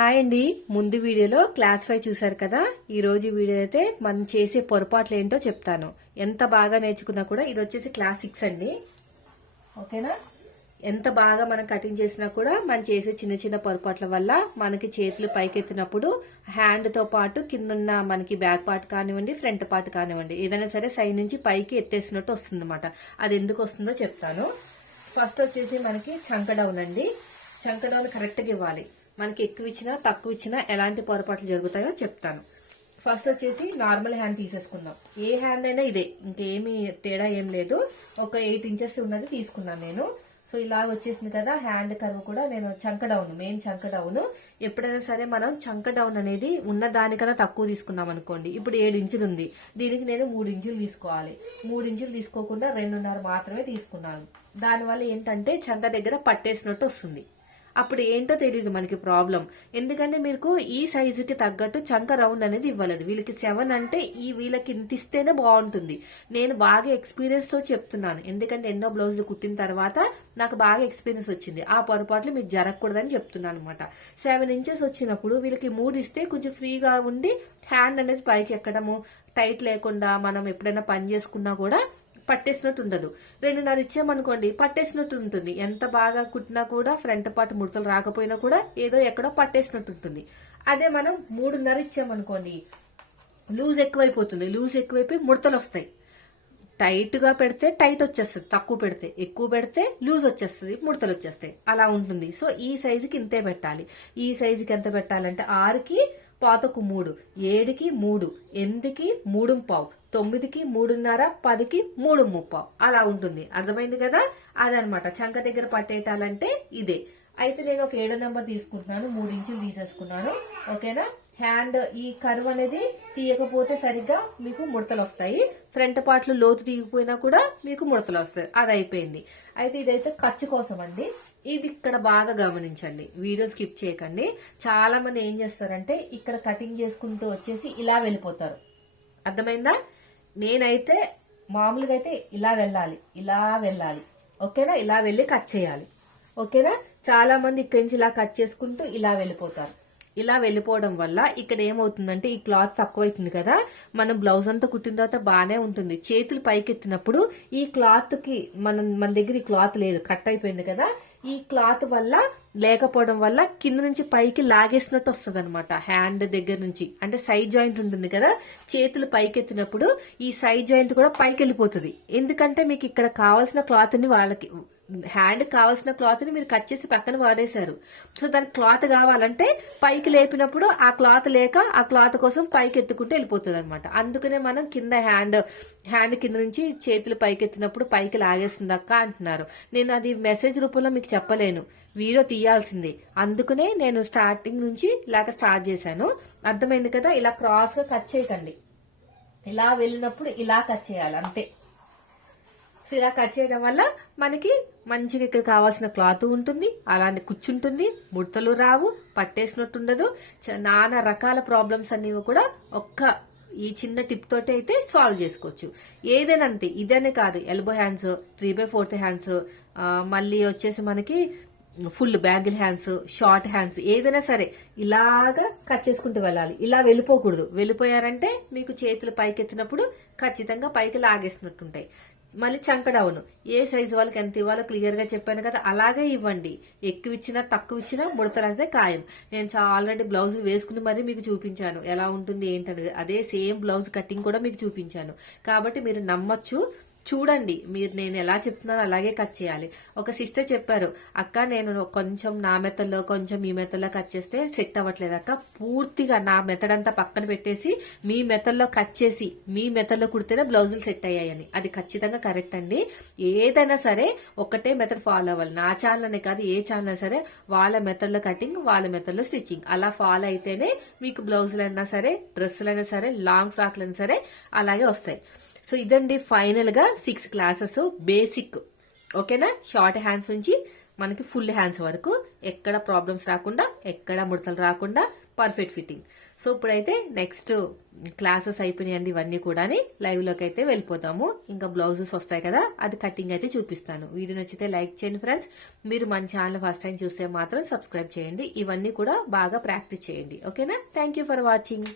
Hi అండి. ముందు వీడియోలో క్లాస్ ఫైవ్ చూసారు కదా? ఈ రోజు వీడియో అయితే మనం చేసే పొరపాట్లు ఏంటో చెప్తాను. ఎంత బాగా నేర్చుకున్నా కూడా ఇది వచ్చేసి క్లాస్ సిక్స్ అండి. ఓకేనా? ఎంత బాగా మనం కటింగ్ చేసినా కూడా మనం చేసే చిన్న చిన్న పొరపాట్ల వల్ల మనకి చేతులు పైకెత్తినప్పుడు హ్యాండ్తో పాటు కిందన్న మనకి బ్యాక్ పార్ట్ కానివ్వండి ఫ్రంట్ పార్ట్ కానివ్వండి ఏదైనా సరే సైడ్ నుంచి పైకి ఎత్తేసినట్టు వస్తుంది అది ఎందుకు వస్తుందో చెప్తాను. ఫస్ట్ వచ్చేసి మనకి చంకడౌన్ అండి. చంక డౌన్ కరెక్ట్గా ఇవ్వాలి. మనకి ఎక్కువ ఇచ్చినా తక్కువ ఇచ్చినా ఎలాంటి పొరపాట్లు జరుగుతాయో చెప్తాను. ఫస్ట్ వచ్చేసి నార్మల్ హ్యాండ్ తీసేసుకుందాం. ఏ హ్యాండ్ అయినా ఇదే. ఇంకేమీ తేడా ఏం లేదు. ఒక ఎయిట్ ఇంచెస్ ఉన్నది తీసుకున్నాను నేను. సో ఇలా వచ్చేసింది కదా హ్యాండ్ కర్వ్ కూడా నేను చంక డౌన్ మెయిన్ చంక డౌన్ ఎప్పుడైనా సరే మనం చంక డౌన్ అనేది ఉన్న దానికన్నా తక్కువ తీసుకున్నాం అనుకోండి. ఇప్పుడు ఏడు ఇంచులు ఉంది. దీనికి నేను మూడు ఇంచులు తీసుకోవాలి. మూడు ఇంచులు తీసుకోకుండా రెండున్నర మాత్రమే తీసుకున్నాను. దానివల్ల ఏంటంటే చంక దగ్గర పట్టేసినట్టు వస్తుంది. అప్పుడు ఏంటో తెలియదు మనకి ప్రాబ్లం ఎందుకంటే మీకు ఈ సైజుకి తగ్గట్టు చంక రౌండ్ అనేది ఇవ్వలేదు. వీళ్ళకి సెవెన్ అంటే ఈ వీళ్ళకి ఇంత ఇస్తేనే బాగుంటుంది. నేను బాగా ఎక్స్పీరియన్స్తో చెప్తున్నాను. ఎందుకంటే ఎన్నో బ్లౌజులు కుట్టిన తర్వాత నాకు బాగా ఎక్స్పీరియన్స్ వచ్చింది. ఆ పొరపాట్లు మీకు జరగకూడదని చెప్తున్నాను అనమాట సెవెన్ ఇంచెస్ వచ్చినప్పుడు వీళ్ళకి మూడు ఇస్తే కొంచెం ఫ్రీగా ఉండి హ్యాండ్ అనేది పైకి ఎక్కడము టైట్ లేకుండా మనం ఎప్పుడైనా పని చేసుకున్నా కూడా పట్టేసినట్టు ఉండదు రెండున్నర ఇచ్చామనుకోండి పట్టేసినట్టు ఉంటుంది ఎంత బాగా కుట్టినా కూడా ఫ్రంట్ పార్ట్ ముడతలు రాకపోయినా కూడా ఏదో ఎక్కడో పట్టేసినట్టు ఉంటుంది అదే మనం మూడున్నర ఇచ్చామనుకోండి లూజ్ ఎక్కువైపోతుంది. లూజ్ ఎక్కువైపోయి ముడతలు వస్తాయి టైట్గా పెడితే టైట్ వచ్చేస్తుంది తక్కువ పెడితే ఎక్కువ పెడితే లూజ్ వచ్చేస్తుంది ముడతలు వచ్చేస్తాయి అలా ఉంటుంది. సో ఈ సైజుకి ఇంతే పెట్టాలి. ఈ సైజుకి ఎంత పెట్టాలంటే ఆరుకి పాతకు మూడు. ఏడుకి మూడు ఎనిమిదికి మూడు పావు తొమ్మిదికి మూడున్నర పదికి మూడు ముప్పావు. అలా ఉంటుంది. అర్థమైంది కదా? అదనమాట. చంక దగ్గర పట్టేటాలంటే ఇదే. అయితే నేను ఒక ఏడో నెంబర్ తీసుకుంటున్నాను. మూడు ఇంచులు తీసేసుకున్నాను. ఓకేనా? హ్యాండ్ ఈ కర్వ్ అనేది తీయకపోతే సరిగ్గా మీకు ముడతలు వస్తాయి. ఫ్రంట్ పార్ట్లు లోతు తీయకపోయినా కూడా మీకు ముడతలు వస్తాయి. అది అయిపోయింది. అయితే ఇదైతే ఖర్చు కోసం అండి ఇది ఇక్కడ బాగా గమనించండి. వీడియో స్కిప్ చేయకండి. చాలా మంది ఏం చేస్తారంటే ఇక్కడ కటింగ్ చేసుకుంటూ వచ్చేసి ఇలా వెళ్ళిపోతారు. అర్థమైందా? నేనైతే మామూలుగా అయితే ఇలా వెళ్ళాలి ఇలా వెళ్ళాలి. ఓకేనా? ఇలా వెళ్ళి కట్ చేయాలి. ఓకేనా? చాలా మంది ఇక్కడి నుంచి ఇలా కట్ చేసుకుంటూ ఇలా వెళ్ళిపోతారు. ఇలా వెళ్ళిపోవడం వల్ల ఇక్కడ ఏమవుతుందంటే ఈ క్లాత్ తక్కువ అవుతుంది కదా. మనం బ్లౌజ్ అంతా కుట్టిన తర్వాత బాగానే ఉంటుంది. చేతులు పైకెత్తినప్పుడు ఈ క్లాత్కి మనం మన దగ్గర ఈ క్లాత్ లేదు కట్ అయిపోయింది కదా. ఈ క్లాత్ వల్ల లేకపోవడం వల్ల కింద నుంచి పైకి లాగేసినట్టు వస్తుంది అనమాట హ్యాండ్ దగ్గర నుంచి. అంటే సైడ్ జాయింట్ ఉంటుంది కదా. చేతులు పైకెత్తినప్పుడు ఈ సైడ్ జాయింట్ కూడా పైకి వెళ్ళిపోతుంది ఎందుకంటే మీకు ఇక్కడ కావాల్సిన క్లాత్ని వాళ్ళకి హ్యాండ్ కావాల్సిన క్లాత్ని మీరు కట్ చేసి పక్కన వాడేశారు. సో దానికి క్లాత్ కావాలంటే పైకి లేపినప్పుడు ఆ క్లాత్ లేక ఆ క్లాత్ కోసం పైకి ఎత్తుకుంటే వెళ్ళిపోతుంది అనమాట అందుకనే మనం కింద హ్యాండ్ హ్యాండ్ కింద నుంచి చేతులు పైకి ఎత్తినప్పుడు పైకి లాగేస్తుంది అక్క అంటున్నారు. నేను అది మెసేజ్ రూపంలో మీకు చెప్పలేను. వీడియో తీయాల్సింది. అందుకనే నేను స్టార్టింగ్ నుంచి ఇలాగ స్టార్ట్ చేశాను. అర్థమైంది కదా? ఇలా క్రాస్గా కట్ చేయకండి. ఇలా వెళ్ళినప్పుడు ఇలా కట్ చేయాలి. అంతే. సో ఇలా కట్ చేయడం వల్ల మనకి మంచిగా ఇక్కడ కావాల్సిన క్లాత్ ఉంటుంది అలాంటి కూర్చుంటుంది ముడతలు రావు పట్టేసినట్టు ఉండదు. చ- నానా రకాల ప్రాబ్లమ్స్ అనేవి కూడా ఒక్క ఈ చిన్న టిప్ తోటి అయితే సాల్వ్ చేసుకోవచ్చు. ఏదైనా అంతే ఇదనే కాదు elbow hands three by fourth hands మళ్ళీ వచ్చేసి మనకి full bangle hands short hands ఏదైనా సరే ఇలాగా కట్ చేసుకుంటూ వెళ్ళాలి. ఇలా వెళ్ళిపోకూడదు. వెళ్ళిపోయారంటే మీకు చేతులు పైకెత్తినప్పుడు ఖచ్చితంగా పైకి లాగేసినట్టుంటాయి. మళ్ళీ చంక డౌన్ ఏ సైజు వాళ్ళకి ఎంత ఇవ్వాలో క్లియర్గా చెప్పాను కదా అలాగే ఇవ్వండి. ఎక్కువ ఇచ్చినా తక్కువ ఇచ్చినా ముడతలు అయితే ఖాయం. నేను ఆల్రెడీ బ్లౌజ్ వేసుకుని మరీ మీకు చూపించాను. ఎలా ఉంటుంది ఏంటనేది. అదే సేమ్ బ్లౌజ్ కటింగ్ కూడా మీకు చూపించాను. కాబట్టి మీరు నమ్మచ్చు. చూడండి మీరు నేను ఎలా చెప్తున్నానో అలాగే కట్ చేయాలి. ఒక సిస్టర్ చెప్పారు అక్క నేను కొంచెం నా మెత్తల్లో కొంచెం మీ మెత్తల్లో కట్ చేస్తే సెట్ అవ్వట్లేదు అక్క. పూర్తిగా నా మెత్తడంతా అంతా పక్కన పెట్టేసి మీ మెత్తల్లో కట్ చేసి మీ మెత్తల్లో కుడితేనే బ్లౌజులు సెట్ అయ్యాయని. అది ఖచ్చితంగా కరెక్ట్ అండి. ఏదైనా సరే ఒకటే మెథడ్ ఫాలో అవ్వాలి. నా ఛానల్ అనే కాదు ఏ ఛానల్ సరే వాళ్ళ మెథడ్లో కటింగ్ వాళ్ళ మెథడ్లో స్టిచ్చింగ్ అలా ఫాలో అయితేనే మీకు బ్లౌజులు అయినా సరే డ్రెస్సులైనా సరే లాంగ్ ఫ్రాక్లైనా సరే అలాగే వస్తాయి. సో ఇదండి ఫైనల్గా సిక్స్ క్లాసెస్. బేసిక్. ఓకేనా? షార్ట్ హ్యాండ్స్ నుంచి మనకి ఫుల్ హ్యాండ్స్ వరకు ఎక్కడ ప్రాబ్లమ్స్ రాకుండా ఎక్కడ ముడతలు రాకుండా పర్ఫెక్ట్ ఫిట్టింగ్. సో ఇప్పుడైతే నెక్స్ట్ క్లాసెస్ అయిపోయినాయండి ఇవన్నీ కూడా లైవ్లోకి అయితే వెళ్ళిపోతాము. ఇంకా బ్లౌజెస్ వస్తాయి కదా అది కటింగ్ అయితే చూపిస్తాను. వీడియో నచ్చితే లైక్ చేయండి ఫ్రెండ్స్. మీరు మన ఛానల్ ఫస్ట్ టైం చూస్తే మాత్రం సబ్స్క్రైబ్ చేయండి. ఇవన్నీ కూడా బాగా ప్రాక్టీస్ చేయండి. ఓకేనా? Thank you for watching.